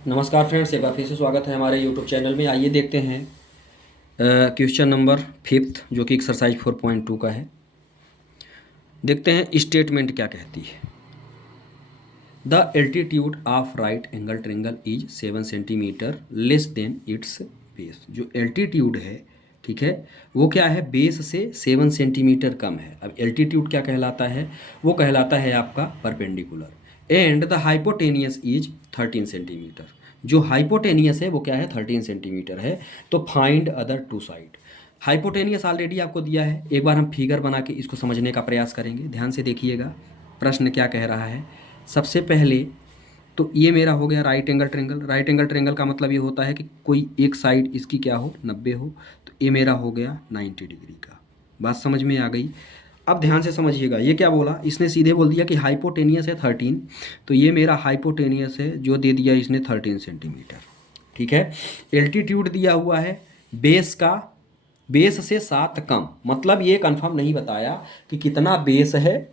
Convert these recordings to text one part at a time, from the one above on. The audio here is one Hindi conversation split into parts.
नमस्कार फ्रेंड्स, एक बार फिर से स्वागत है हमारे यूट्यूब चैनल में। आइए देखते हैं क्वेश्चन नंबर 5 जो कि एक्सरसाइज 4.2 का है। देखते हैं स्टेटमेंट क्या कहती है। The altitude of right angle triangle is 7 centimetre less than it's base. जो एल्टीट्यूड है, ठीक है, वो क्या है, बेस से 7 सेंटीमीटर कम है। अब एल्टीट्यूड क्या कहलाता है, वो कहलाता है आपका perpendicular. And the hypotenuse is 13 centimetre. जो हाइपोटेनियस है वो क्या है, 13 सेंटीमीटर है। तो find other two side. Hypotenuse already आपको दिया है। एक बार हम फिगर बना के इसको समझने का प्रयास करेंगे। ध्यान से देखिएगा प्रश्न क्या कह रहा है। सबसे पहले तो ये मेरा हो गया right angle triangle. Right angle triangle का मतलब ये होता है कि कोई एक साइड इसकी क्या हो, 90 हो। तो ये मेरा हो गया 90 डिग्री का। बात समझ में आ गई। अब ध्यान से समझिएगा, ये क्या बोला, इसने सीधे बोल दिया कि हाइपोटेनियस है 13। तो ये मेरा हाइपोटेनियस है, जो दे दिया इसने 13 सेंटीमीटर। ठीक है। एल्टीट्यूड दिया हुआ है बेस का, बेस से 7 कम। मतलब ये कंफर्म नहीं बताया कि कितना बेस है,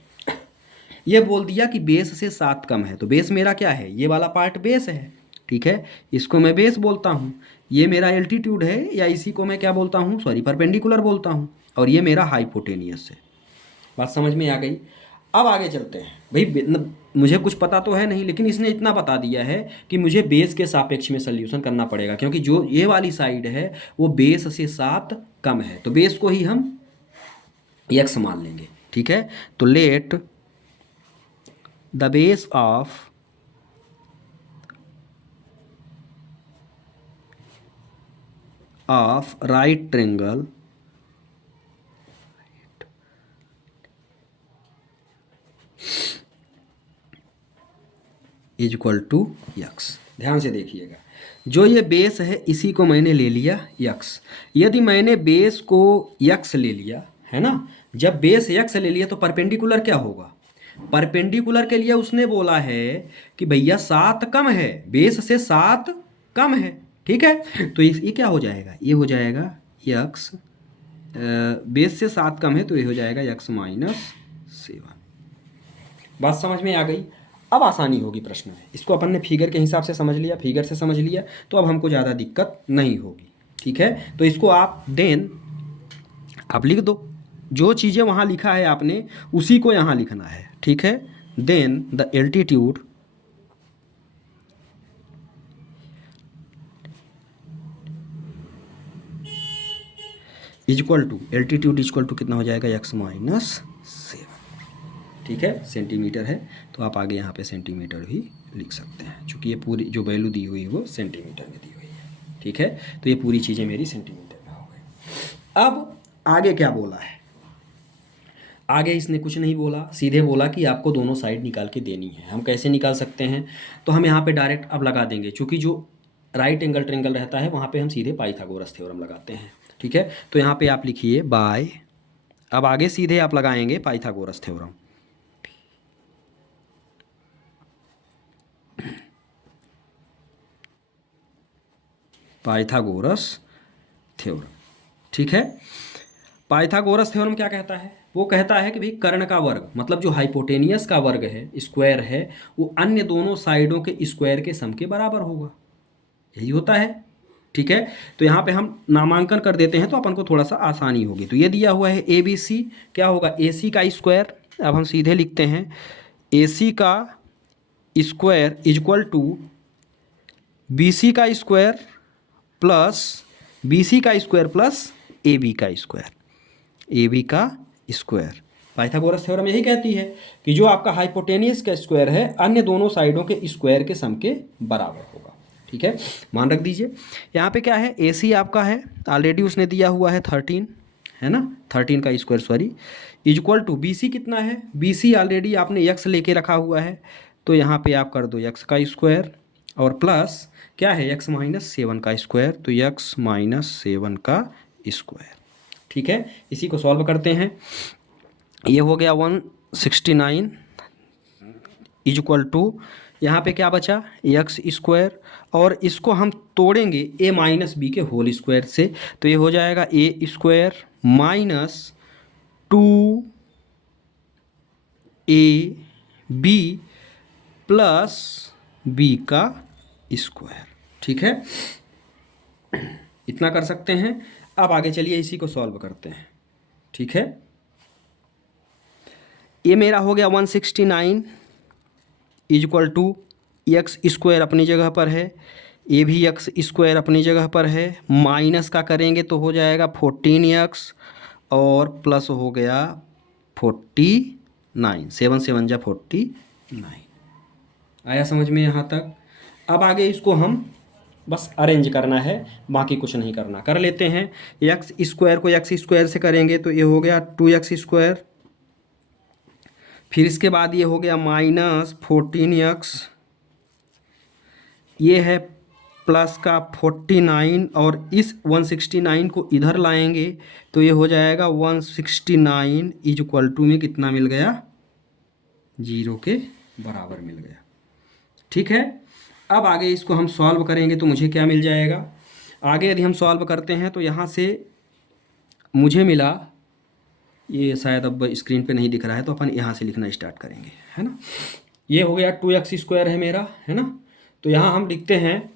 ये बोल दिया कि बेस से 7 कम है। तो बेस मेरा क्या है, ये वाला पार्ट बेस है। ठीक है, इसको मैं बेस बोलता हूँ। ये मेरा एल्टीट्यूड है, या इसी को मैं क्या बोलता हूँ, सॉरी, परपेंडिकुलर बोलता हूँ। और ये मेरा हाइपोटेनियस है। बात समझ में आ गई। अब आगे चलते हैं भाई। मुझे कुछ पता तो है नहीं, लेकिन इसने इतना बता दिया है कि मुझे बेस के सापेक्ष में सल्यूशन करना पड़ेगा, क्योंकि जो ये वाली साइड है वो बेस से 7 कम है। तो बेस को ही हम यक्स मान लेंगे। ठीक है, तो let the base of right triangle is equal to x. ध्यान से देखिएगा, जो ये बेस है इसी को मैंने ले लिया यक्स। यदि मैंने बेस को यक्स ले लिया है ना, जब बेस यक्स ले लिया तो परपेंडिकुलर क्या होगा, परपेंडिकुलर के लिए उसने बोला है कि भैया 7 कम है, बेस से 7 कम है। ठीक है, तो ये क्या हो जाएगा, ये हो जाएगा यक्स, बेस से 7 कम है तो ये हो जाएगा यक्स माइनस 7। बात समझ में आ गई। अब आसानी होगी प्रश्न में। इसको अपन ने फिगर के हिसाब से समझ लिया, फिगर से समझ लिया, तो अब हमको ज़्यादा दिक्कत नहीं होगी। ठीक है, तो इसको आप देन आप लिख दो। जो चीज़ें वहाँ लिखा है आपने उसी को यहाँ लिखना है। ठीक है, then the altitude equal to, altitude equal to कितना हो जाएगा, एक्स माइनस 7। ठीक है, सेंटीमीटर है तो आप आगे यहाँ पे सेंटीमीटर भी लिख सकते हैं, क्योंकि ये पूरी जो वैल्यू दी हुई है वो सेंटीमीटर में दी हुई है। ठीक है, तो ये पूरी चीज़ें मेरी सेंटीमीटर में हो गई। अब आगे क्या बोला है, आगे इसने कुछ नहीं बोला, सीधे बोला कि आपको दोनों साइड निकाल के देनी है। हम कैसे निकाल सकते हैं, तो हम यहाँ पे डायरेक्ट अब लगा देंगे, क्योंकि जो राइट एंगल ट्रेंगल रहता है वहाँ पे हम सीधे पाइथागोरस थ्योरम लगाते हैं। ठीक है, तो यहाँ पे आप लिखिए बाय, अब आगे सीधे आप लगाएंगे पाइथागोरस थ्योरम। Pythagoras theorem. ठीक है, पाइथागोरस थ्योरम क्या कहता है, वो कहता है कि भाई कर्ण का वर्ग, मतलब जो हाइपोटेनियस का वर्ग है, स्क्वायर है, वो अन्य दोनों साइडों के स्क्वायर के सम के बराबर होगा। यही होता है। ठीक है, तो यहाँ पे हम नामांकन कर देते हैं तो अपन को थोड़ा सा आसानी होगी। तो ये दिया हुआ है ए बी सी, क्या होगा, ए सी का स्क्वायर। अब हम सीधे लिखते हैं ए सी का square equal to B C का स्क्वायर प्लस बी सी का स्क्वायर प्लस ए बी का स्क्वायर, ए बी का स्क्वायर। पाइथागोरस थ्योरम यही कहती है कि जो आपका हाइपोटेनियस का स्क्वायर है अन्य दोनों साइडों के स्क्वायर के सम के बराबर होगा। ठीक है, मान रख दीजिए। यहाँ पे क्या है, ए सी आपका है ऑलरेडी उसने दिया हुआ है 13, है ना, 13 का square sorry, equal to B C कितना है, बी सी ऑलरेडी आपने यक्स लेके रखा हुआ है, तो यहाँ पे आप कर दो यक्स का स्क्वायर और प्लस क्या है, यक्स माइनस 7 का स्क्वायर, तो यक्स माइनस 7 का स्क्वायर। ठीक है, इसी को सॉल्व करते हैं। ये हो गया 169 इक्वल टू, यहाँ पे क्या बचा, एक्स स्क्वायर, और इसको हम तोड़ेंगे ए माइनस बी के होल स्क्वायर से, तो ये हो जाएगा A square minus 2 A B plus B का स्क्वायर। ठीक है, इतना कर सकते हैं। अब आगे चलिए इसी को सॉल्व करते हैं। ठीक है, ये मेरा हो गया 169 इक्वल टू एक्स स्क्वायर अपनी जगह पर है, ये भी एक्स स्क्वायर अपनी जगह पर है, माइनस का करेंगे तो हो जाएगा 14x और प्लस हो गया 49, 7 7 जा 49। आया समझ में यहाँ तक? अब आगे इसको हम बस अरेंज करना है, बाकी कुछ नहीं करना। कर लेते हैं। एक्स स्क्वायर को एक्स स्क्वायर से करेंगे तो ये हो गया 2x स्क्वायर, फिर इसके बाद ये हो गया माइनस 14x, ये है प्लस का 49 और इस 169 को इधर लाएंगे तो ये हो जाएगा 169 इज इक्वल टू में कितना मिल गया, 0 के बराबर मिल गया। ठीक है, अब आगे इसको हम सॉल्व करेंगे तो मुझे क्या मिल जाएगा। आगे यदि हम सॉल्व करते हैं तो यहाँ से मुझे मिला, ये शायद अब स्क्रीन पे नहीं दिख रहा है तो अपन यहाँ से लिखना स्टार्ट करेंगे, है ना। ये हो गया 2x स्क्वायर है मेरा, है ना। तो यहाँ हम लिखते हैं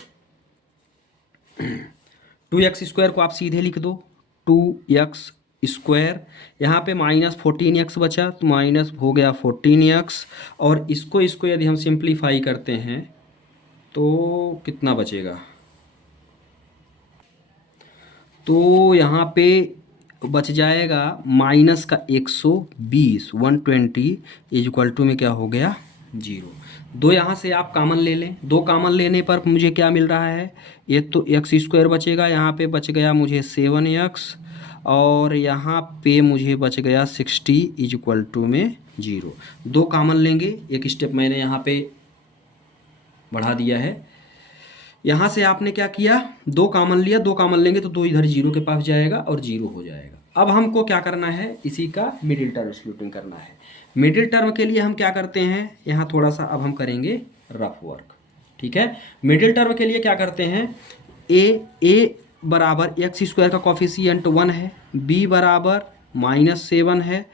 2x स्क्वायर को आप सीधे लिख दो, 2x स्क्वायर, यहाँ पे माइनस 14x बचा तो माइनस हो गया 14x, और इसको यदि हम सिंप्लीफाई करते हैं तो कितना बचेगा, तो यहाँ पे बच जाएगा माइनस का 120, 120 इज इक्वल टू में क्या हो गया, 0। दो यहाँ से आप कॉमन ले लें, दो कॉमन लेने पर मुझे क्या मिल रहा है, एक तो एक्स स्क्वायर बचेगा, यहाँ पे बच गया मुझे 7x और यहाँ पे मुझे बच गया 60 इज इक्वल टू में 0। दो कॉमन लेंगे, एक स्टेप मैंने यहाँ पे बढ़ा दिया है। यहाँ से आपने क्या किया, दो कॉमन लिया, दो कॉमन लेंगे तो दो इधर 0 के पास जाएगा और 0 हो जाएगा। अब हमको क्या करना है, इसी का मिडिल टर्म स्प्लिटिंग करना है। मिडिल टर्म के लिए हम क्या करते हैं, यहाँ थोड़ा सा अब हम करेंगे रफ वर्क। ठीक है, मिडिल टर्म के लिए क्या करते हैं, ए बराबर एक्स स्क्वायर का कॉफिशिएंट 1 है, बी बराबर -7 है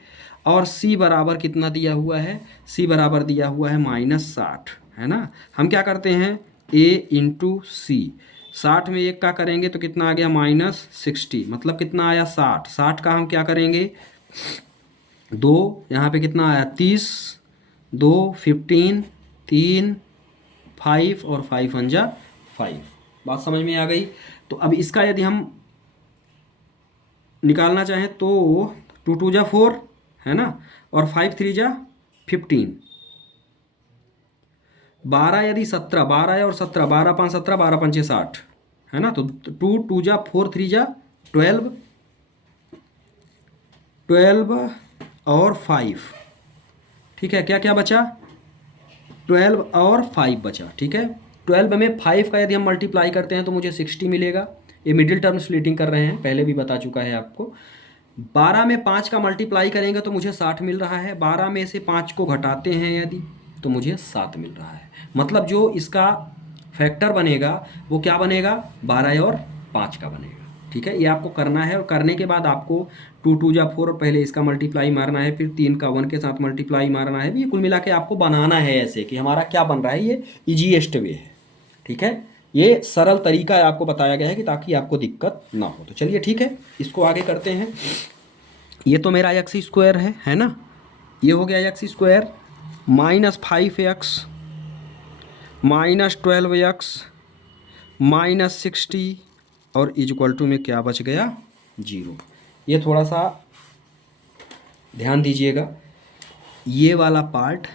और सी बराबर कितना दिया हुआ है, सी बराबर दिया हुआ है -60, है ना। हम क्या करते हैं, a इंटू सी, 60 में 1 का करेंगे तो कितना आ गया -60, मतलब कितना आया 60। 60 का हम क्या करेंगे, 2 यहाँ पे कितना आया 30, 2 15, 3 5 और 5 पंजा 5। बात समझ में आ गई। तो अब इसका यदि हम निकालना चाहें तो 2 2 जा 4, है ना, और 5 3 जा 15, 12 यदि 17, 12 है और 17, 12 5 17, 12 5 60, है ना। तो 2 2 जा 4, 3 जा 12, 12 और 5, ठीक है। क्या क्या बचा, 12 और 5 बचा। ठीक है, 12 में 5 का यदि हम मल्टीप्लाई करते हैं तो मुझे 60 मिलेगा। ये मिडिल टर्म स्प्लिटिंग कर रहे हैं, पहले भी बता चुका है आपको। 12 में 5 का मल्टीप्लाई करेंगे तो मुझे 60 मिल रहा है, 12 में से 5 को घटाते हैं यदि तो मुझे 7 मिल रहा है। मतलब जो इसका फैक्टर बनेगा वो क्या बनेगा, 12 और 5 का बनेगा। ठीक है, ये आपको करना है और करने के बाद आपको 2 2 जा 4 और पहले इसका मल्टीप्लाई मारना है, फिर 3 का 1 के साथ मल्टीप्लाई मारना है। ये कुल मिला के आपको बनाना है ऐसे कि हमारा क्या बन रहा है, ये ईजीएस्ट वे है। ठीक है, ये सरल तरीका आपको बताया गया है कि ताकि आपको दिक्कत ना हो। तो चलिए ठीक है, इसको आगे करते हैं। ये तो मेरा एक्स स्क्वायर है ना, ये हो गया एक्स स्क्वायर, -5x -12x -60 और इज इक्वल टू में क्या बच गया, 0। ये थोड़ा सा ध्यान दीजिएगा, ये वाला पार्ट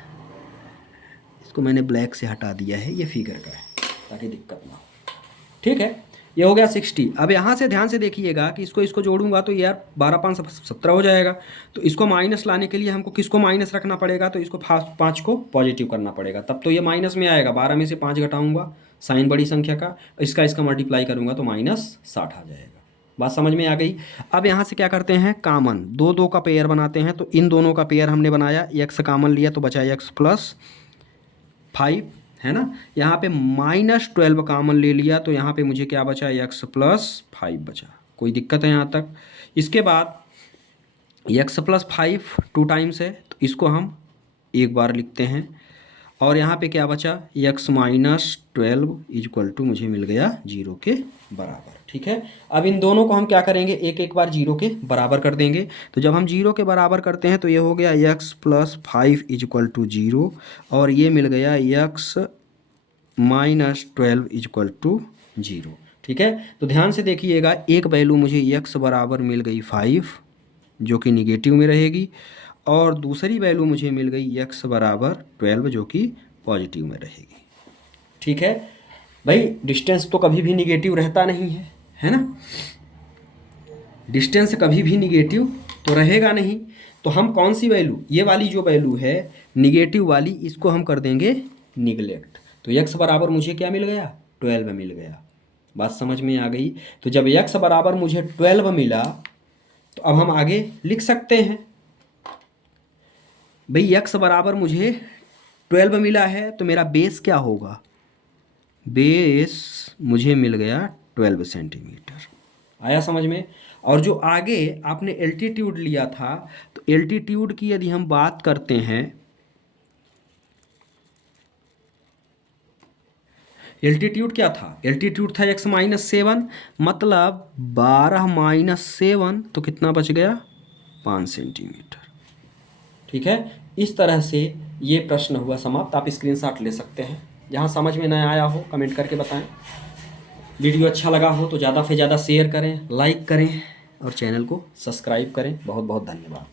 इसको मैंने ब्लैक से हटा दिया है, ये फिगर का है ताकि दिक्कत ना हो। ठीक है, ये हो गया 60। अब यहाँ से ध्यान से देखिएगा कि इसको जोड़ूंगा तो यार 12 5 17 हो जाएगा। तो इसको माइनस लाने के लिए हमको किसको माइनस रखना पड़ेगा, तो इसको 5 को पॉजिटिव करना पड़ेगा, तब तो ये माइनस में आएगा। 12 में से 5 घटाऊंगा, साइन बड़ी संख्या का, इसका मल्टीप्लाई करूंगा तो -60 आ जाएगा। बात समझ में आ गई। अब यहाँ से क्या करते हैं, कॉमन 2 2 का पेयर बनाते हैं। तो इन दोनों का पेयर हमने बनाया, x कॉमन लिया तो बचा x + 5, है ना। यहाँ पे -12 कॉमन ले लिया तो यहाँ पे मुझे क्या बचा, x + 5 बचा। कोई दिक्कत है यहाँ तक। इसके बाद x + 5 2 टाइम्स है तो इसको हम एक बार लिखते हैं, और यहाँ पे क्या बचा, x माइनस 12 इक्वल टू मुझे मिल गया 0 के बराबर। ठीक है, अब इन दोनों को हम क्या करेंगे, एक एक बार 0 के बराबर कर देंगे। तो जब हम 0 के बराबर करते हैं तो ये हो गया x प्लस 5 इक्वल टू 0 और ये मिल गया x माइनस 12 इक्वल टू 0। ठीक है, तो ध्यान से देखिएगा, एक वैल्यू मुझे x बराबर मिल गई 5 जो कि निगेटिव में रहेगी और दूसरी वैल्यू मुझे मिल गई x बराबर 12 जो कि पॉजिटिव में रहेगी। ठीक है भाई, डिस्टेंस तो कभी भी निगेटिव रहता नहीं है ना, डिस्टेंस कभी भी निगेटिव तो रहेगा नहीं। तो हम कौन सी वैल्यू, ये वाली जो वैल्यू है निगेटिव वाली, इसको हम कर देंगे निगलेक्ट। तो x बराबर मुझे क्या मिल गया, 12 मिल गया। बात समझ में आ गई। तो जब x बराबर मुझे 12 मिला तो अब हम आगे लिख सकते हैं भाई, x बराबर मुझे 12 मिला है तो मेरा बेस क्या होगा, बेस मुझे मिल गया 12 सेंटीमीटर। आया समझ में। और जो आगे आपने एल्टीट्यूड लिया था, तो एल्टीट्यूड की यदि हम बात करते हैं, एल्टीट्यूड क्या था, एल्टीट्यूड था x माइनस 7, मतलब 12 माइनस 7 तो कितना बच गया, 5 सेंटीमीटर। ठीक है, इस तरह से ये प्रश्न हुआ समाप्त। आप स्क्रीनशॉट ले सकते हैं। जहाँ समझ में न आया हो कमेंट करके बताएं। वीडियो अच्छा लगा हो तो ज़्यादा से ज़्यादा शेयर करें, लाइक करें और चैनल को सब्सक्राइब करें। बहुत बहुत धन्यवाद।